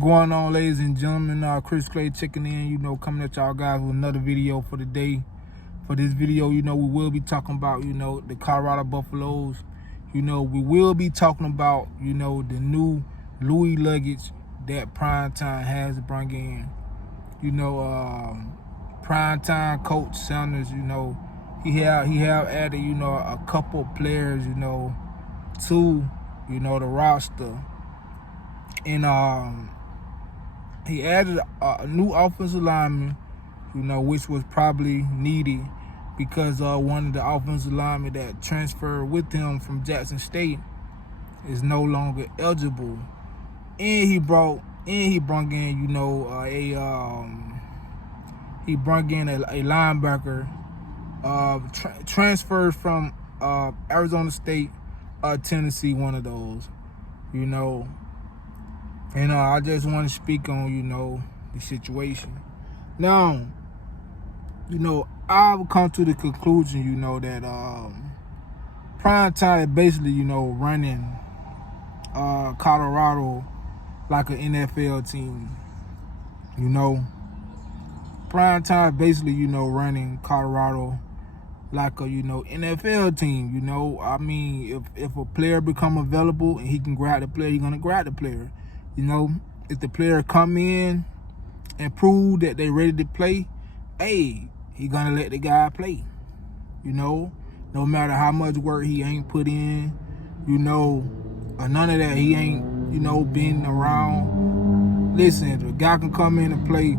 Going on, ladies and gentlemen, Chris Clay checking in, coming at y'all guys with another video for the day. For this video, we will be talking about, the Colorado Buffaloes. We will be talking about, the new Louie luggage that Primetime has brought in. Primetime coach Sanders, he have added, a couple of players, to, the roster. And he added a new offensive lineman, which was probably needed because one of the offensive linemen that transferred with him from Jackson State is no longer eligible. And he brought in, he brought in a linebacker, transferred from Arizona State, Tennessee, one of those, And I just want to speak on, the situation. Now, I've come to the conclusion, that Primetime is basically, running Colorado like an NFL team. Primetime is basically, running Colorado like a, NFL team. I mean, if a player become available and he can grab the player, he's going to grab the player. If the player come in and prove that they ready to play, hey, he gonna let the guy play. No matter how much work he ain't put in, or none of that, he ain't, been around. Listen, if a guy can come in and play,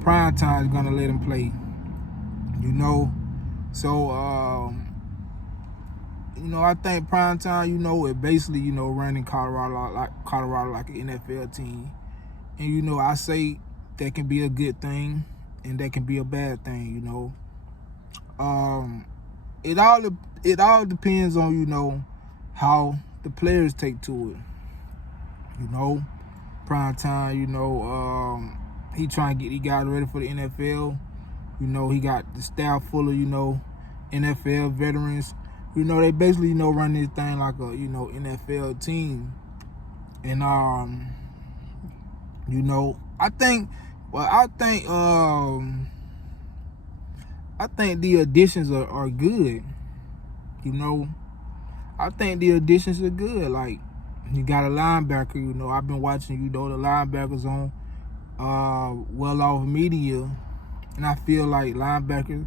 Primetime is gonna let him play. So I think Primetime, it basically, running Colorado like an NFL team. And, I say that can be a good thing and that can be a bad thing, It all depends on, how the players take to it. Primetime, he trying to get these guys ready for the NFL. He got the staff full of, NFL veterans. They basically, run this thing like a, NFL team. And, I think the additions are good. I think the additions are good. Like, you got a linebacker, I've been watching, the linebackers on Well Off Media. And I feel like linebacker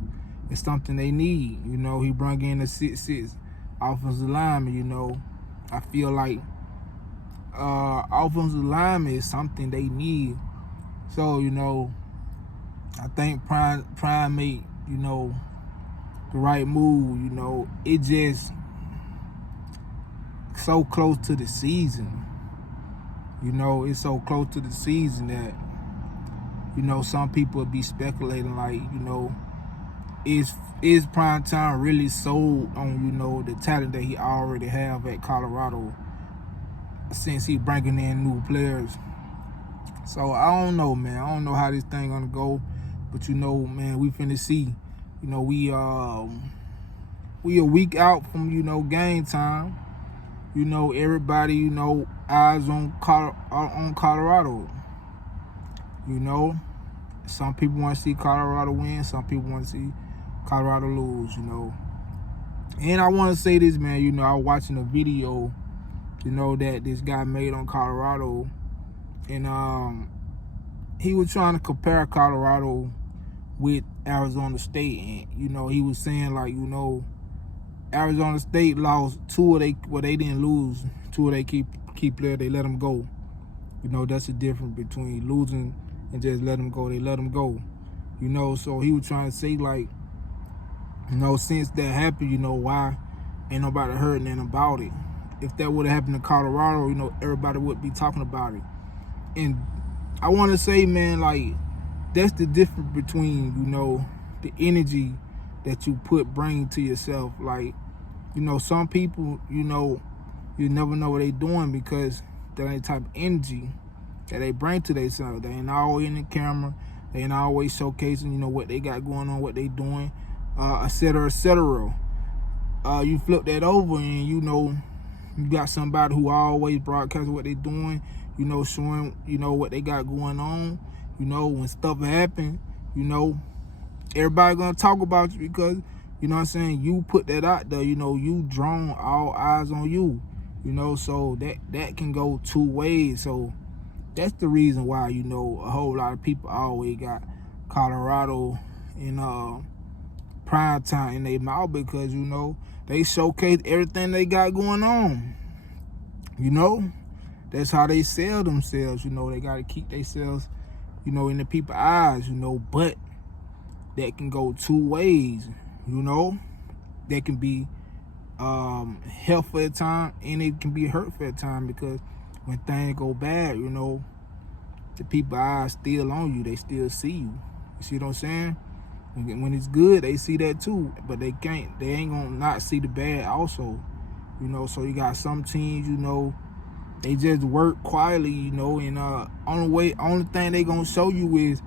is something they need. He brought in a 6'6" offensive lineman, I feel like offensive lineman is something they need. So, I think Prime made, the right move. It just so close to the season. It's so close to the season that, some people would be speculating like, is Primetime really sold on, the talent that he already have at Colorado since he bringing in new players? So I don't know, man. I don't know how this thing gonna go, but man, we finna see. We a week out from game time. Everybody eyes on Colorado. Some people want to see Colorado win. Some people want to see Colorado lose. And I want to say this, man. I was watching a video, that this guy made on Colorado, and he was trying to compare Colorado with Arizona State, and he was saying like, Arizona State lost they didn't lose two of their key players. They let them go. That's the difference between losing and just let them go. They let them go. So he was trying to say like, since that happened, why ain't nobody heard nothing about it? If that would have happened in Colorado, everybody would be talking about it. And I want to say, man, like, that's the difference between, the energy that you bring to yourself. Like, some people, you never know what they doing because that ain't the type of energy that they bring to themselves. They ain't always in the camera. They ain't always showcasing, what they got going on, what they doing, et cetera, et cetera. You flip that over and, you got somebody who always broadcasts what they doing. you know, showing, you know, what they got going on. You know, when stuff happen, you know, everybody gonna talk about you because, you know what I'm saying, you put that out there, you know, you drawn all eyes on you, you know, so that can go two ways. So that's the reason why, you know, a whole lot of people always got Colorado in prime time in their mouth because, you know, they showcase everything they got going on. You know, that's how they sell themselves. You know, they got to keep themselves, you know, in the people's eyes, you know, but that can go two ways, you know. That can be helpful at time and it can be hurtful at time because when things go bad, you know, the people's eyes still on you. They still see you. You see what I'm saying? When it's good, they see that too, but they ain't gonna not see the bad also, you know. So you got some teams, you know, they just work quietly, you know, and only thing they gonna show you is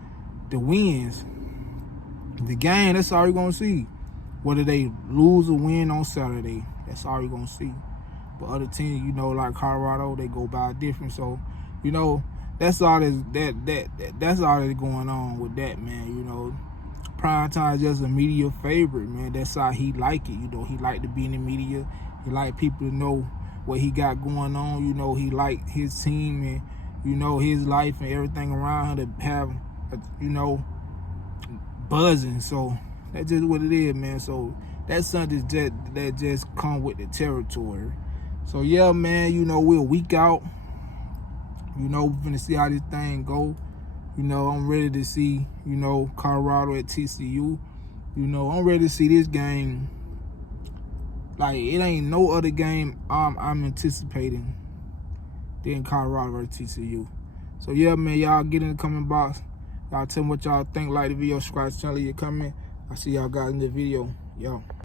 the wins. The game, that's all you're gonna see. Whether they lose or win on Saturday, that's all you're gonna see. But other teams, you know, like Colorado, they go by different. So, you know, that's all that's all that's going on with that, man. You know, prime time is just a media favorite, man. That's how he like it. You know, he like to be in the media. He like people to know what he got going on. You know, he like his team and, you know, his life and everything around him to have, you know, buzzing. So that's just what it is, man. So that's something that just come with the territory. So yeah, man, you know, we're a week out. You know, we're gonna see how this thing go. You know, I'm ready to see, you know, Colorado at TCU. You know, I'm ready to see this game. Like, it ain't no other game I'm anticipating than Colorado versus TCU. So yeah, man, y'all get in the comment box. Y'all tell me what y'all think. Like the video, subscribe to the channel, you're coming. I see y'all guys in the video. Yo.